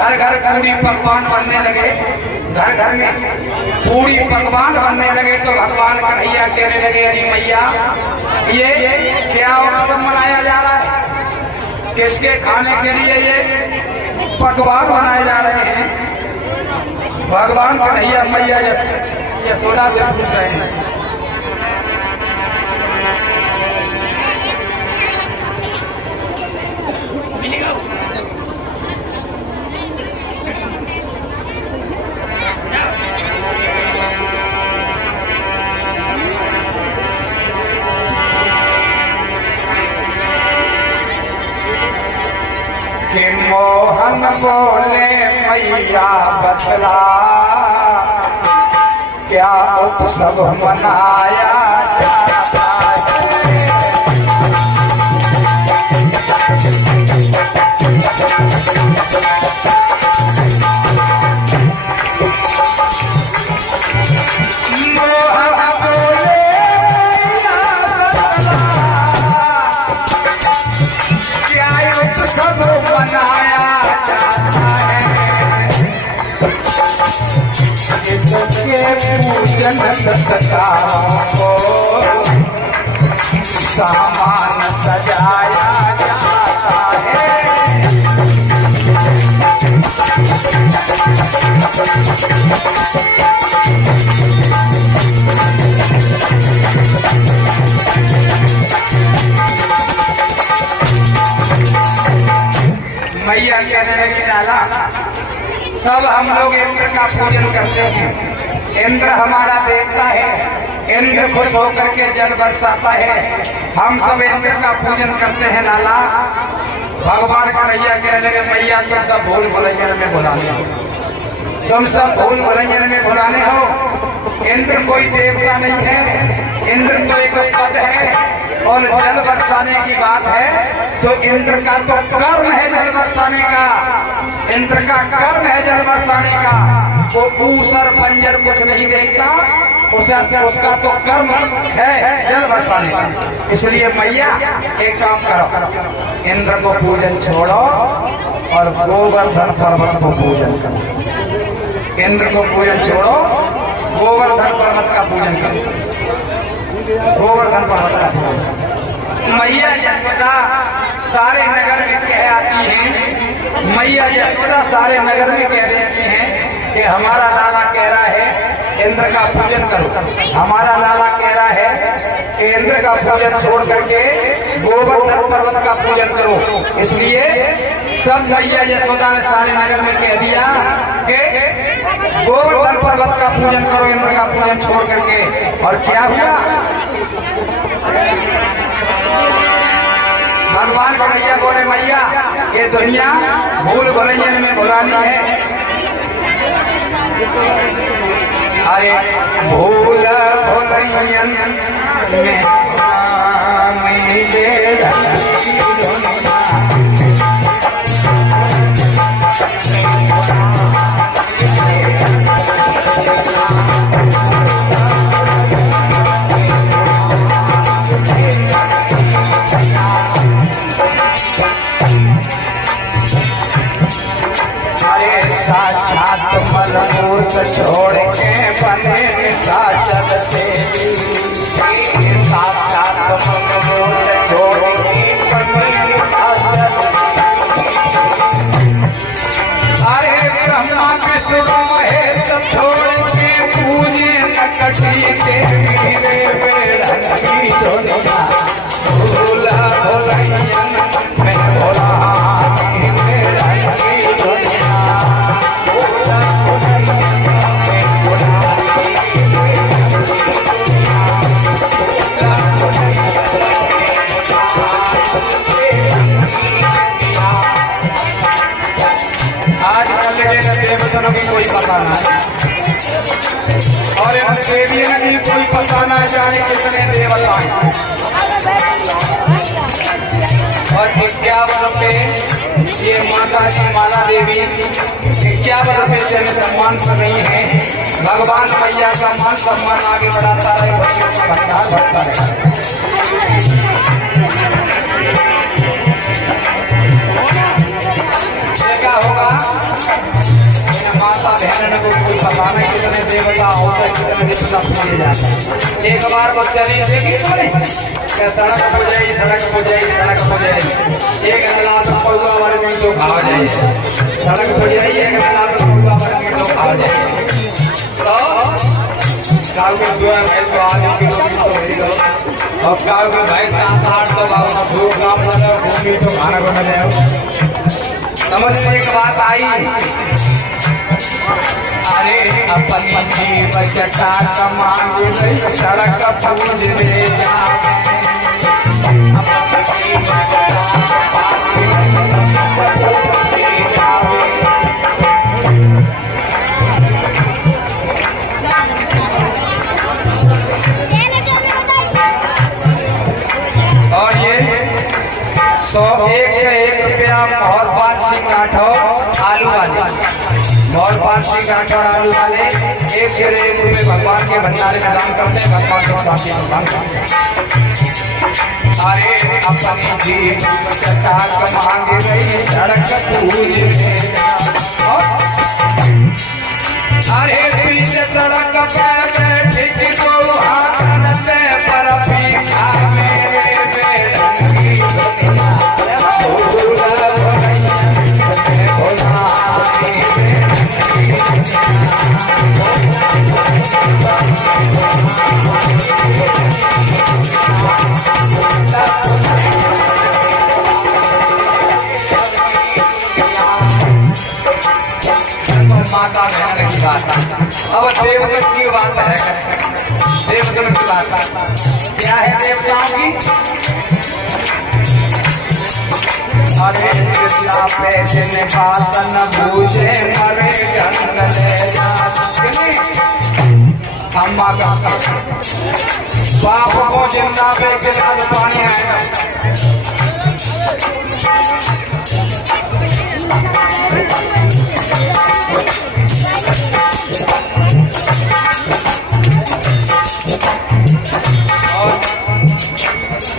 घर घर पूरी पकवान बनने लगे, घर घर में पूरी पकवान बनने लगे तो भगवान कन्हैया कहने लगे, अरे मैया ये क्या उत्सव मनाया जा रहा है, किसके खाने के लिए ये पकवान बनाए जा रहे हैं। भगवान कन्हैया मैया यशोदा से पूछ रहे हैं, कि मोहन बोले मैया बतला क्या उत्सव मनाया जाता है। पूजन सत्कारों को सामान सजाया जाता है। मैया कहने लगी, लाला सब हम लोग इंद्र का पूजन करते हैं, इंद्र हमारा देवता है, इंद्र खुश होकर के जल बरसाता है, हम सब इंद्र का पूजन करते हैं। लाला भगवान कन्हैया कहने लगे, मैया तुम सब भूल भुलैया में बुलाने हो, तुम सब भूल भुलैया में बुलाने हो। इंद्र कोई देवता नहीं है, इंद्र तो एक पद है, और जल बरसाने की बात है तो इंद्र का तो कर्म है जल बरसाने का, इंद्र का कर्म है जल बरसाने का। वो ऊसर पंजर कुछ नहीं देखता, उसका तो कर्म है जल बरसाने का। इसलिए मैया एक काम करो, इंद्र को पूजन छोड़ो और गोवर्धन पर्वत को पूजन करो। इंद्र को पूजन छोड़ो, गोवर्धन पर्वत का पूजन करो, गोवर्धन पर्वत का पूजन करो। मैया यशोदा सारे नगर में कह आती हैं, मैया यशोदा सारे नगर में कह देती हैं कि हमारा लाला कह रहा है इंद्र का पूजन करो, हमारा लाला कह रहा है कि इंद्र का पूजन छोड़ करके गोवर्धन पर्वत का पूजन करो। इसलिए सब मैया यशोदा ने सारे नगर में कह दिया कि गोवर्धन पर्वत का पूजन करो, इंद्र का पूजन छोड़ करके। और क्या हुआ, भगवान कन्हैया बोले, मैया ये दुनिया भूल भुलैया में भुलानी है। अरे भूल भुलैया में साक्षात मलमूर्त छोड़ के बने निशाचर से, साक्षात मलमूर्त छोड़ के बने निशाचर। अरे ब्रह्मा विष्णु महेश छोड़ के पूजे नकटी के भूला भुलैया में भोला देवतनों की कोई पता ना है, और इन देवियों की कोई पता ना जाने कितने देवता हैं। और 51 रुपए ये माता जी माला देवी 51 रुपए से हमें सम्मान कर रही है। भगवान मैया का मान सम्मान आगे बढ़ाता रहे, भंडार बढ़ता रहे। क्या होगा इतना पूजे जाता है। एक बार बस चलिए देखिए सड़क हो जाएगी, सड़क हो जाएगी, सड़क हो जाएगी, एक गिलास पौवा भर में तो खा जाइए, सड़क हो जाएगी, एक गिलास पौवा भर में तो खा जाइए। तो गाँव के दुआ भाई तो आगे किलोमीटर तो ही दो, और गाँव के भाई 7-8 तो गाँव में भूख काम करो, भूमि तो खाना बना जाओ। समझ में एक बात आई, अरे अपनी जीव चटा कमांग गई सड़क पूज ले जा। और ये 101 रुपया और 5 सिंह गांठो आलू वाले, और 5 सिंह गांठो और आलू वाले 101 रुपये भगवान के भंडारे में दान करते हैं। भगवान को शांति प्रदान करते हैं। अरे अपनी जीव चटाक मांगे गई सड़क पूज ले जा। अरे बीच सड़क पर बैठी तो हाथ पर पीखा मेरे बेड़ंगी दुनिया माता बहन की बात। अब देवगण की बात है, देवगण की बात क्या है देवताओं की? अरे कृष्णा पे जिन बात न बूझे मरे जंगले अम्मा का बाप को जिंदा पे गिलास पानी आएगा।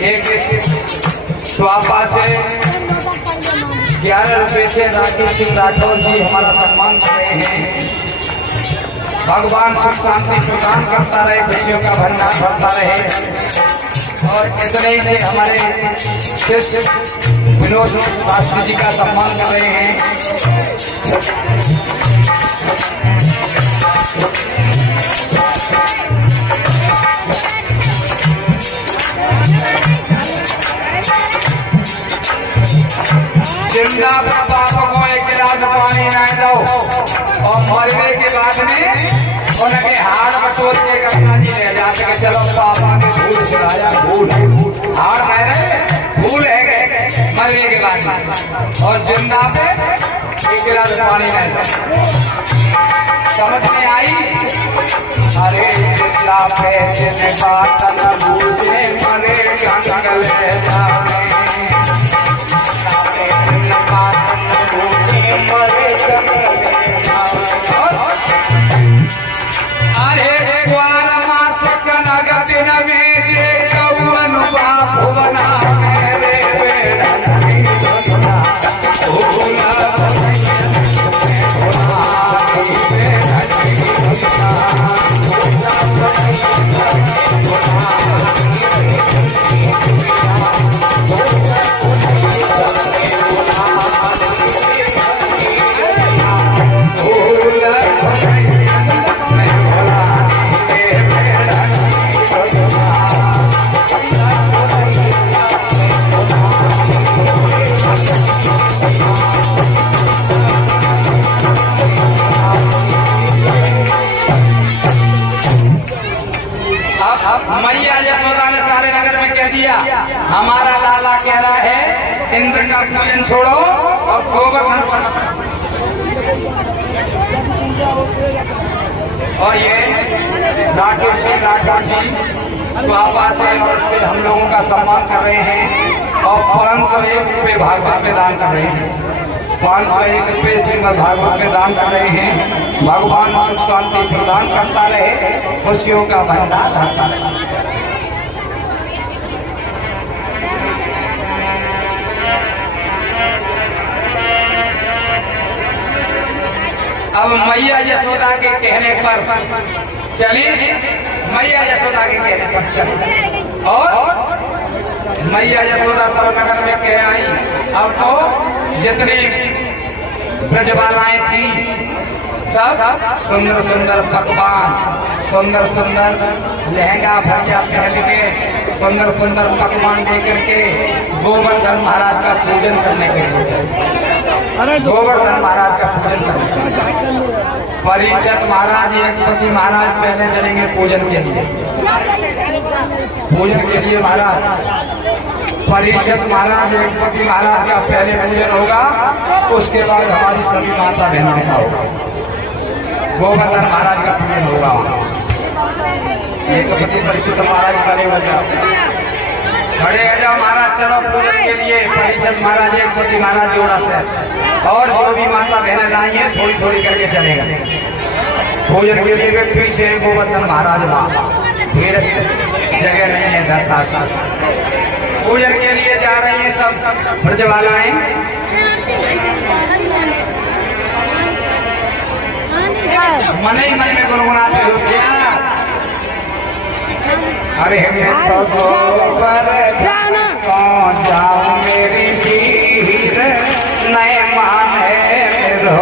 एक स्वापा से 11 रुपये से राकेश सिंह राठौर जी हमारा सम्मान कर रहे हैं। भगवान सुख शांति प्रदान करता रहे, खुशियों का भंडार भरता रहे। और इतने ही से हमारे शिष्य विनोद शास्त्री जी का सम्मान कर रहे हैं। जिंदा बाप को एक गिलास पानी न दो, और मरने के बाद में उनके हाथ बटोर के गंगा जी ले जाते कि चलो पापा ने भूल सिखाया, भूल हार है रहे भूल है गए मरने के बाद में, और जिंदा पे एक गिलास पानी न दो। समझ में आई? अरे जिंदा पे जिन बात न बूझे मरे जंगले जाए। अरे ग्वार मास कनगति में जे कौन बाप बना मेरे बेड़ंगी दुनिया मैया यशोदा ने सारे नगर में कह दिया, हमारा लाला कह रहा है इंद्र का पूजन छोड़ो और गोवर्धन पर। और ये राकेश सिंह राठौर जी स्वापा से और से हम लोगों का सम्मान कर रहे हैं, और 501 रुपये भागवत में दान कर रहे हैं। 501 रुपये श्रीमद् भागवत में दान कर रहे हैं। भगवान सुख शांति प्रदान करता रहे, खुशियों का भंडार भरता रहे। अब मैया यशोदा के कहने पर चलिए मैया यशोदा के कहने पर चले और मैया यशोदा सब नगर में कह आई। अब तो जितनी ब्रजबालाएं थी सब सुंदर सुंदर पकवान, सुंदर सुंदर लहंगा भरिया पहन के, सुंदर सुंदर पकवान लेकर के गोवर्धन महाराज का पूजन करने के लिए चले। गोवर्धन महाराज का पूजन करने, परीक्षित महाराज एकपति महाराज पहले चलेंगे पूजन के लिए। पूजन के लिए महाराज परीक्षित महाराज एकपति महाराज का पहले पूजन होगा, उसके बाद हमारी सभी माता बहनों का होगा। गोवर्धन महाराज का पूजन होगा। एकपति परीक्षित महाराज खड़े हो जाओ, खड़े हो जाओ महाराज, चलो पूजन के लिए। परीक्षित महाराज एकपति महाराज जोड़ा से और जो भी माता बहनें लाई है थोड़ी थोड़ी करके चलेगा पूजन के लिए। पीछे गोवर्धन महाराज वहां, फिर जगह नहीं है धरता सा। पूजन के लिए जा रही है सब ब्रजबालाएं। मन ही मन में गुनगुनाते हो क्या? अरे कौन जाओ मेरी वीर नए माने मेरो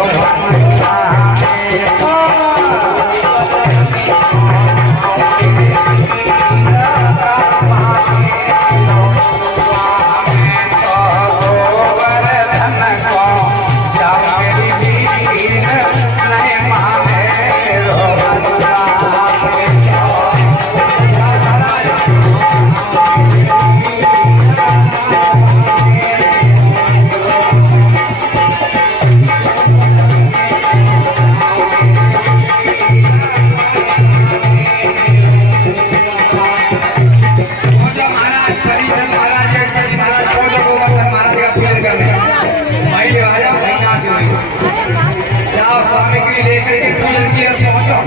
सामग्री लेकर के पूजन की ओर पहुंचो।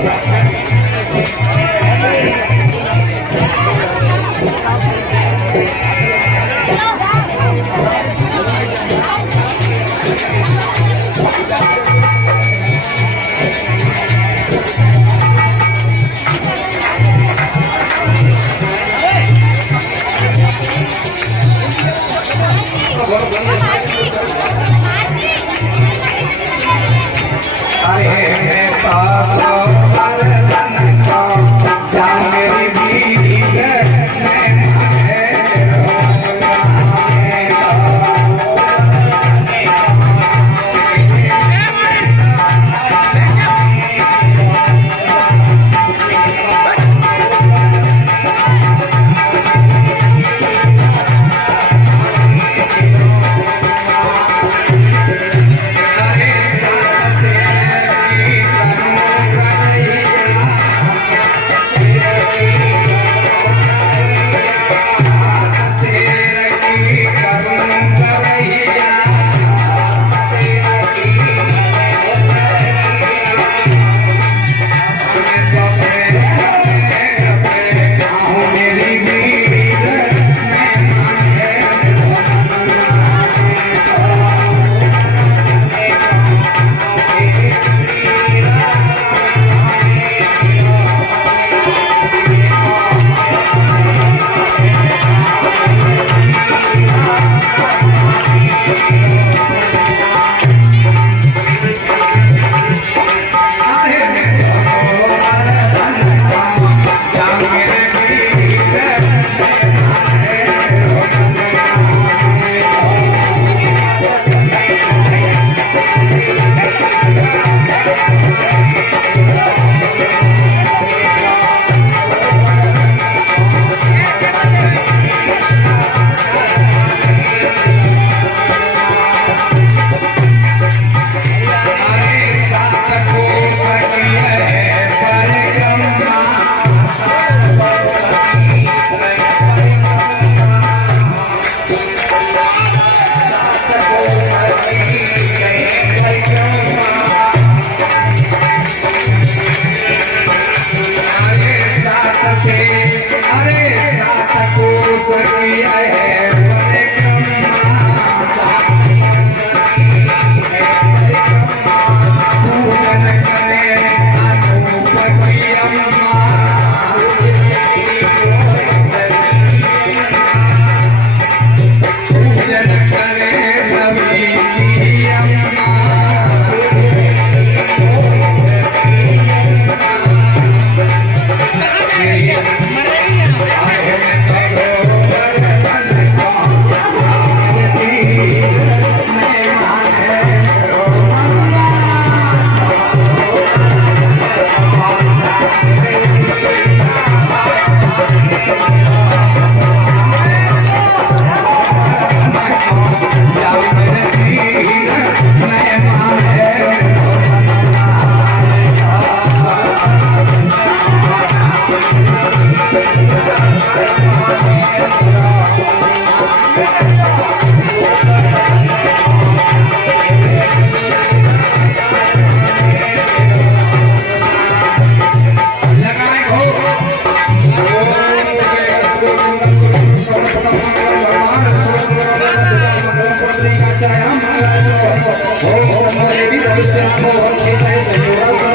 ओम संभरे भी विष्णु भगवान के जय संयोगा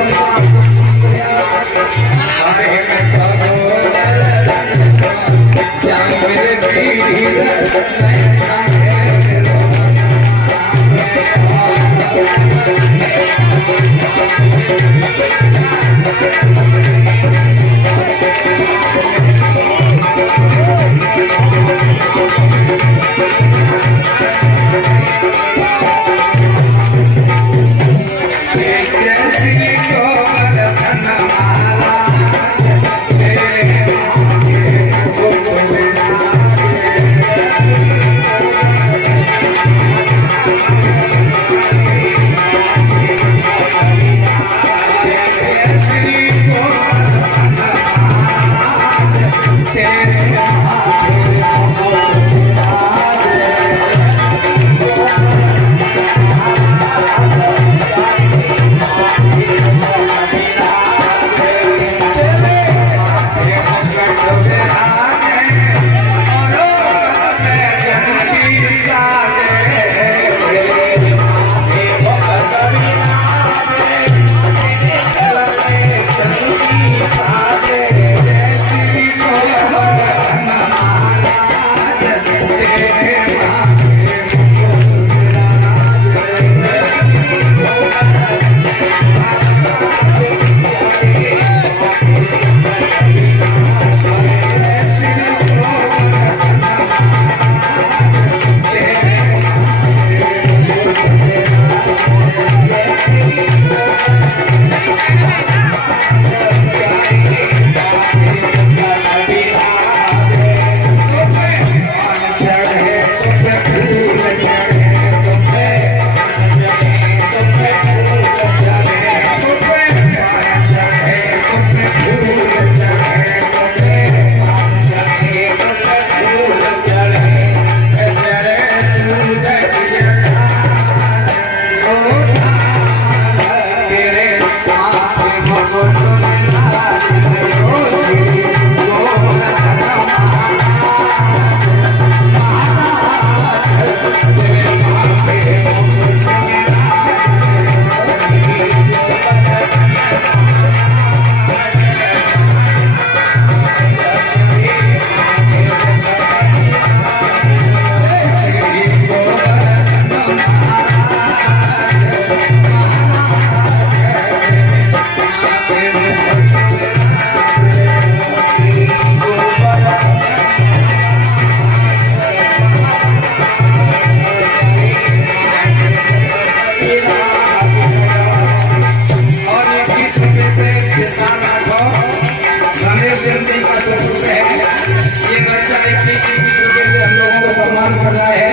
सर्वदा हरे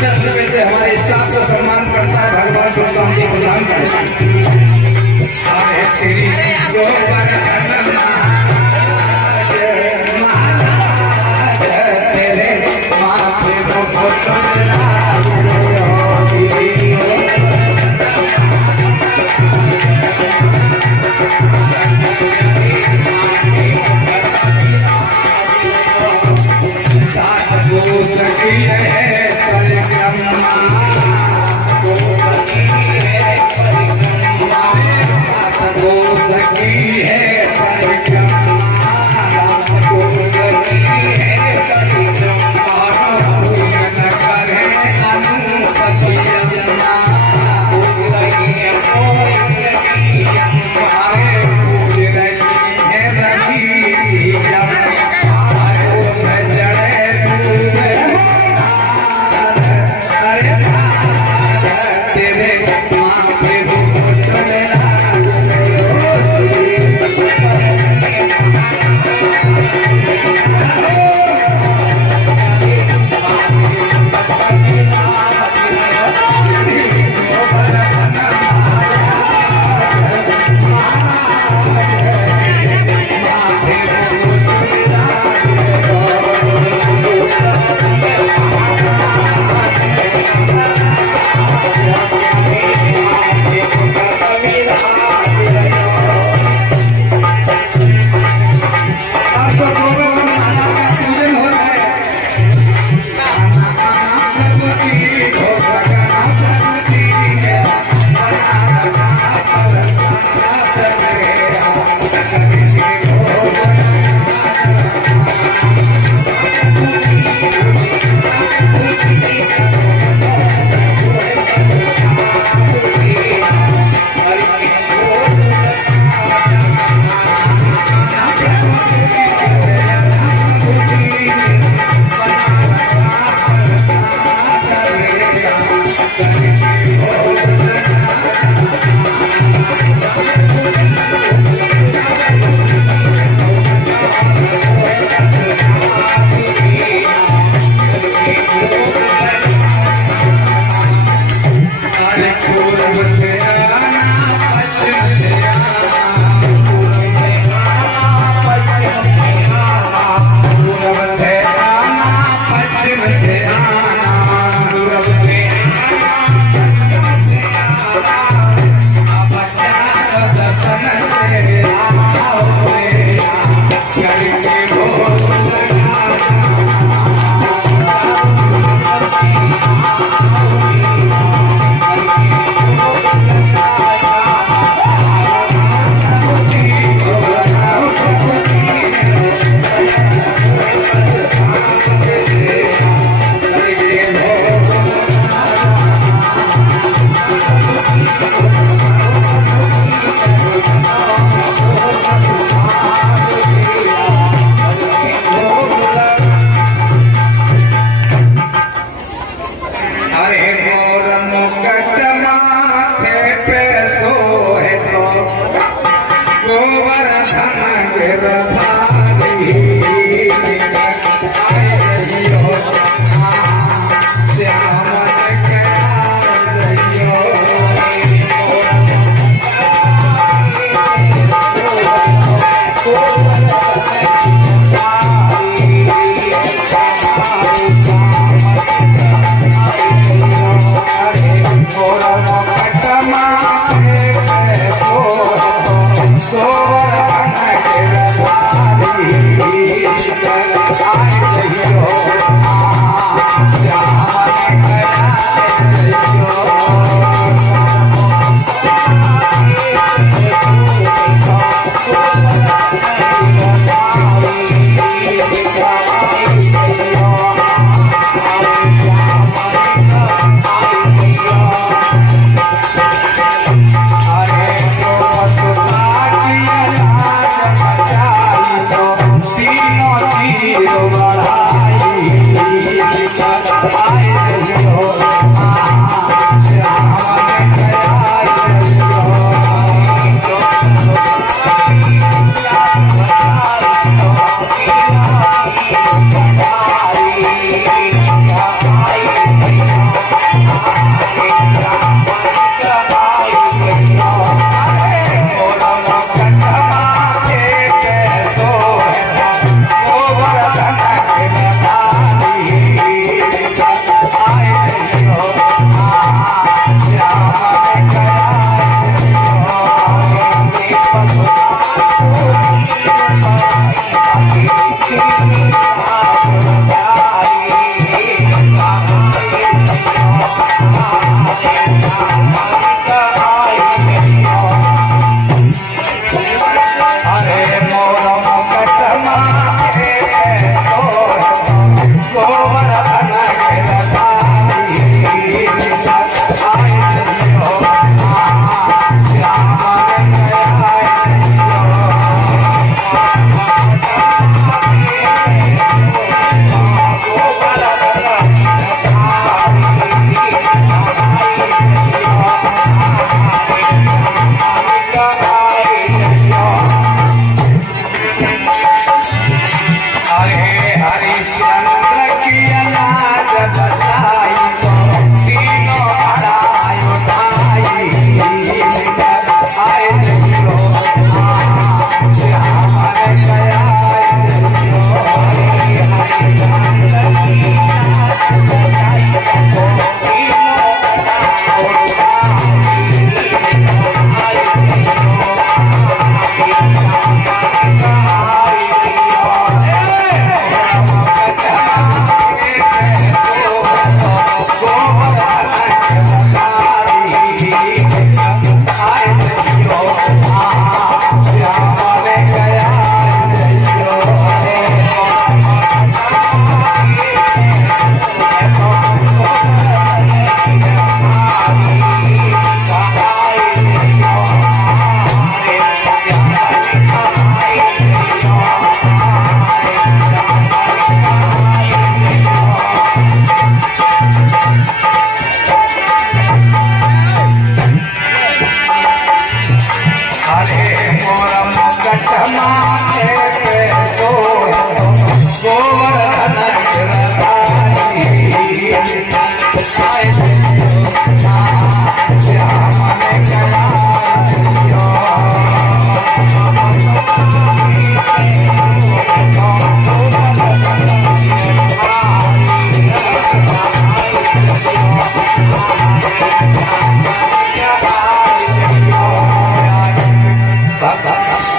जान मेरे हमारे स्टाफ को सम्मान करता है भगवान सुख शांति प्रदान करता है श्री तेरे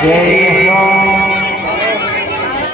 जय